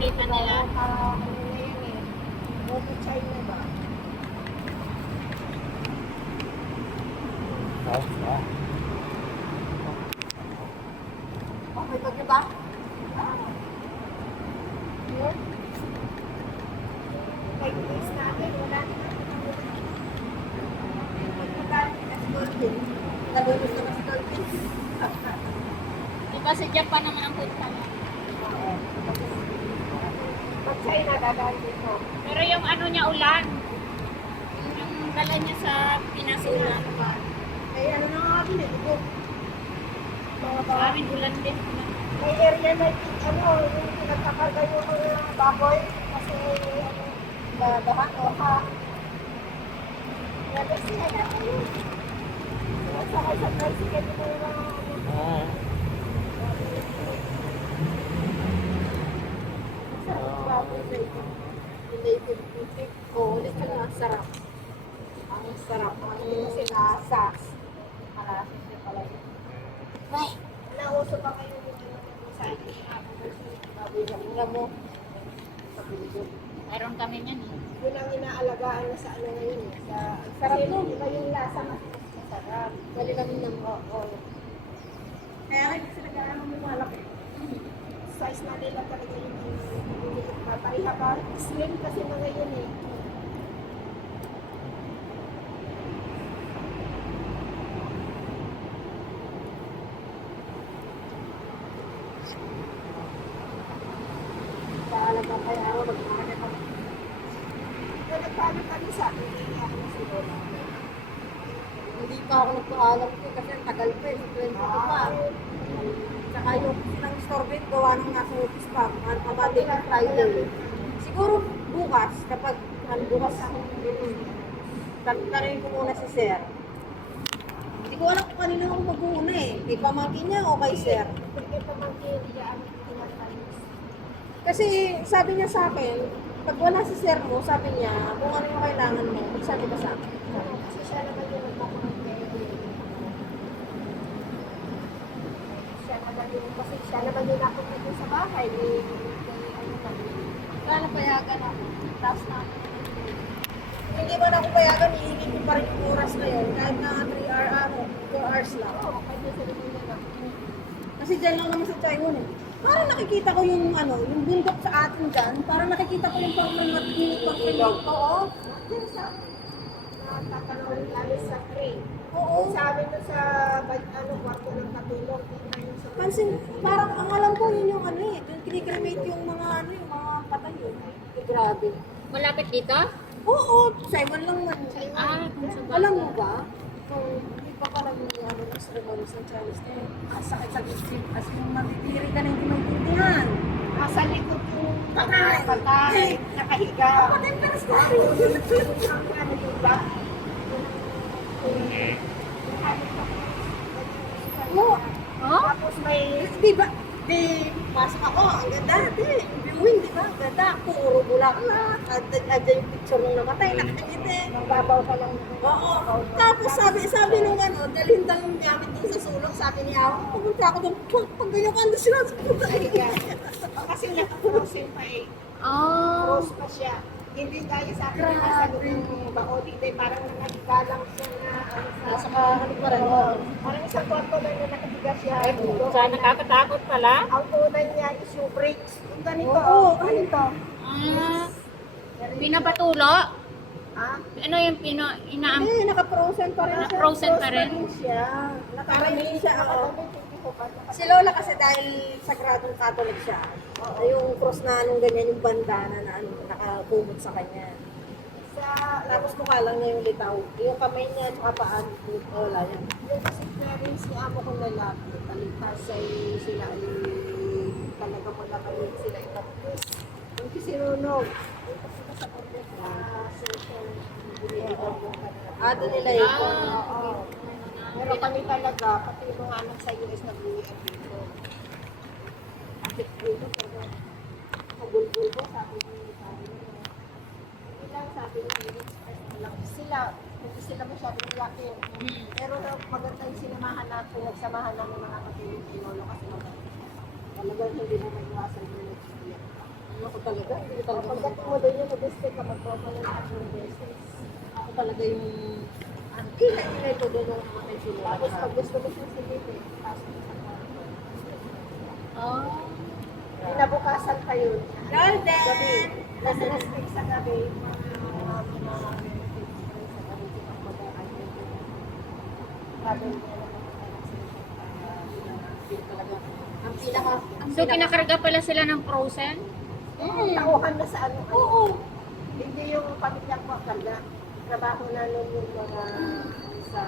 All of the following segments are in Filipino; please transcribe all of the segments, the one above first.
Kita nila. Para ano na yan eh. Moto China ba? Oh, may bagyo ba? Yun. May days natin, wala na. Nabulus naman si Dolphin. Diba sa Japan naman ang punta mo? Pag China, dadaan dito. Pero yung ano niya ulan. Yung dala niya sa Pinas ulan. May ano na nga din eh. Ito. Mga Sa amin ulan din. may area na ano, yung pinagkakarga yung mga baboy. Kasi ano, dahan o ha. Kaya kasi na yun. Sakay sa tricycle ito yung mga ano. Masarap yung baboy na ito. Yung native pitik. Oo, ulit ka na. Sarap. Ang sarap. Ang kasi nasas. Malakas siya pala yun. Ay! Nauso pa kayo dito sa akin. Baboy na ina mo. Sa Pilipin. Mayroon kami niyan eh. Yun ang inaalagaan na sa ano ngayon eh. Sa sarap nun. Iba yung lasa mas masarap. Bali kami ng oo. Kaya rin kasi nag-aaral mo malaki. Size na nila talaga yung papareha pa. Slim kasi mga yun eh. Talagang kaya ako mag-aaral ako. Kaya nagpaalam kami sa akin, hindi ako si Lola. Hindi pa ako nagpaalam ko kasi ang tagal pa eh, sa 20 pa. Tsaka yung silang store bin, gawa nung nasa office pa, Monday na Friday. Siguro bukas, kapag bukas ako, tanungin ko muna si Sir. Hindi ko alam kung kanina ako mag-uuna eh. May pamangkin niya o kay Sir? May pamangkin niya ang tinatalis. Kasi sabi niya sa akin, pag wala si Sir mo, sabi niya, kung ano yung kailangan mo, sabi ba sa akin? Kasi siya naman yung nagpapamakit. Kasi siya naman yung napunta sa bahay. Kaya napayagan ako. Tapos na hindi man ako payagan, iingin ko pa rin yung oras na yun. Kahit na 4 hours lang. Oo, kahit na sa likod na lang. Kasi dyan lang naman sa Taiwan eh. Parang nakikita ko yung ano, yung bundok sa atin dyan. Parang nakikita ko yung pang-minute. Oo. Dyan sa natatanawin lalo sa train. Oo. Sabi mo sa ano, kwarto ng katulog. Pansin, parang ang alam ko yun yung ano eh. Doon kinikremate yung mga ano, yung mga patay yun. Grabe. Malapit dito? Oo, Simon lang man. Ah, kung sa Alam mo ba? Kung hindi pa pala yung ano ng ceremony sa Chinese na yun, ang sakit sa dibdib. As yung matitiri ka na hindi maintindihan. Nasa likod yung patay. Nakahiga. Patay pero story. Ano yung ba? Oo. Tapos may, di ba? Di, pasok ako. Ang ganda. Di, viewing, di ba? Ang ganda. Puro bulaklak. Adyan yung picture ng namatay. Nakakangiti. Babaw ka lang. Oo. Tapos sabi nung ano, dalhin daw yung gamit dun sa sulok. Sabi niya ako, pumunta ako dun. Pag ganyan ka, ando sila sa puta. Kasi naka-frozen pa eh. Oh. Rose pa siya. Hindi gaya sa akin na nasa yung baon. Hindi, parang nakahigalang siya na nasa ano pa rin. Parang isang kwarto lang na nakahiga siya. Sa nakakatakot pala. Ang tunay niya is yung bricks. Yung ganito. Oo, ganito. Ah, pinapatulo? Ah? Ano yung inaam? Hindi, naka-frozen pa rin siya. Naka-frozen pa rin? Siya. Naka-remain siya. Si Lola kasi dahil sagradong Catholic siya. Yung cross na anong ganyan, yung bandana na ano, nakakumot sa kanya. Tapos mukha lang niya yung litaw. Yung kamay niya, tsaka paan, wala yan. Yung kasi parents ni amo kong lalaki, talitasay sila, talaga mo na kami sila itapos. Yung kisinunog, yung kasi sa pagkat na social, doon nila yun. Oo. Pero kami talaga, pati yung mga anak sa US nag-uwian dito. Bakit dito? Nagulgul ko, sabi niya. Ilang sabi niya, sila, hindi sila masyadong laki. Pero maganda yung sinamahan natin, nagsamahan namin mga kapilin si Lolo kasi maganda. Talagang hindi mo maiwasan yung nagsiyak. Ako talaga, hindi talaga. Pagdating mo doon yung mag-stay ka, magpapala na ng beses. Ako talaga yung, kilay ko doon nung namatay sila. Tapos pag gusto mo siya silipin, pasok sa kwarto. Pinabukasan pa yun. Golden! Gabi, nasa nastig sa gabi, ang pinaka, So, kinakarga pala sila ng frozen? tauhan na sa ano. Oo. Hindi yung pamilyang makarga. Trabaho na nun yung mga sa...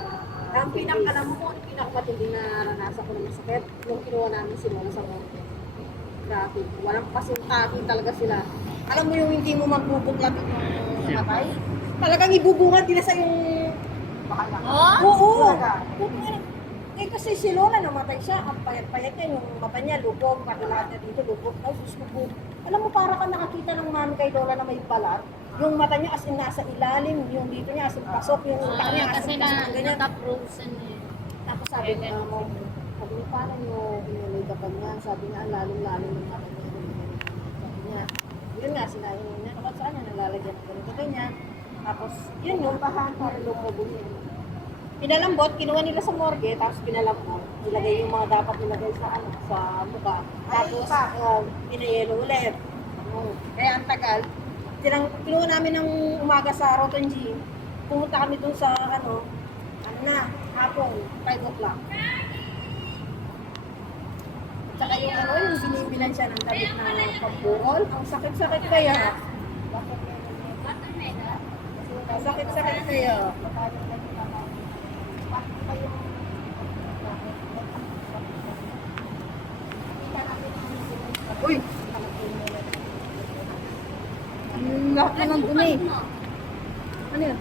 Ang pinakalam mo, ang pinakamatindi na naranasan ko na masakit, nung kinuha namin si Mona sa Monte. Grabe. Walang pasintaki talaga sila. Alam mo yung hindi mo magbubuklat yung namatay? Talagang ibubungan din sa yung... Bahala. Oo. Eh kasi si Lola namatay siya, ang payat-payat niya, yung mata niya lubog, pati lahat niya dito lubog. Ay, Diyos ko po. Alam mo, para ka nakakita ng mami kay Lola na may balat. Yung mata niya as in nasa ilalim, yung dito niya as in pasok, yung utak niya as Kasi in pasok, ganyan. naka-frozen eh. Tapos sabi niya mo, sabi niya, paano nyo inulay ka pa niya? Sabi niya, ang lalim-lalim ng mata niya. Sabi niya, yun nga, sinabi niya, kapag saan niya nalalagyan ng ganito, ganyan. Tapos, yun yung bahan para lumubog niya. Pinalambot, kinuha nila sa morgue, tapos pinalambot. Nilagay yung mga dapat nilagay sa ano, sa mukha. Tapos, pinayelo ulit. Kaya ang tagal. Kinuha namin ng umaga sa Roton Gym. Pumunta kami dun sa ano na, hapon, 5 o'clock. Tsaka yung ano, yung binibilan siya ng damit na pamburol. Ang sakit-sakit kaya. Ang sakit-sakit kaya. Uy! Lahat na ng dumi. Ano yun?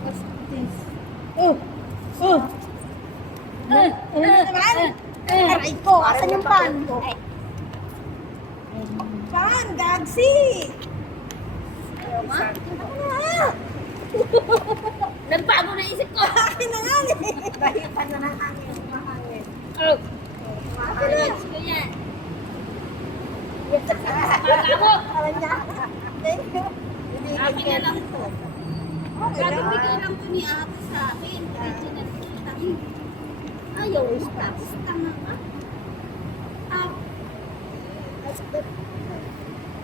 What's this? Oh! Oh! Ano naman? Aray ko! Asan yung pan? Pan! Gagsi! Ano na? Nagbago na isip ko! Akin na nga eh! Bahitan na ng hangin. Mahangin. Oh, Mahangin. sige yan. Ako! Alam niya. Thank you. Akin na lang to. Okay lang. Bigay lang to ni ate sa akin. Medyo nakikita ko. Ayaw mo tapos tanga ka.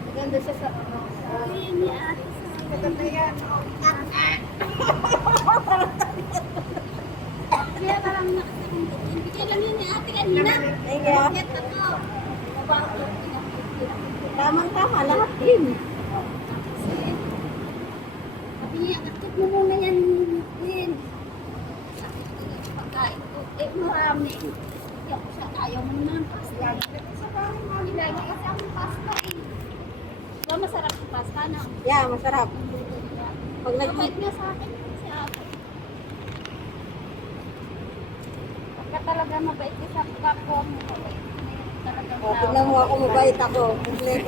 Maganda siya sa ano. Bigay ni ate sa akin. Maganda yan. Kaya parang nakasakit. Bigay lang yun ni ate kanina. Thank you. Bakit na to? Tamang-tama lahat din. Kasi, sabi niya, atot mo muna yan din. Sabi ko, pagkain ko, marami. Hindi ako siya, ayaw mo naman pasta. Sa bahay mo, nilagay kasi ang pasta eh. Diba masarap yung pasta na? Yeah, masarap. Pag Mabait niya sa akin si ate. Pagka talaga mabait ka sa kapwa mo, mabait. Talaga tignan mo ako, mabait ako.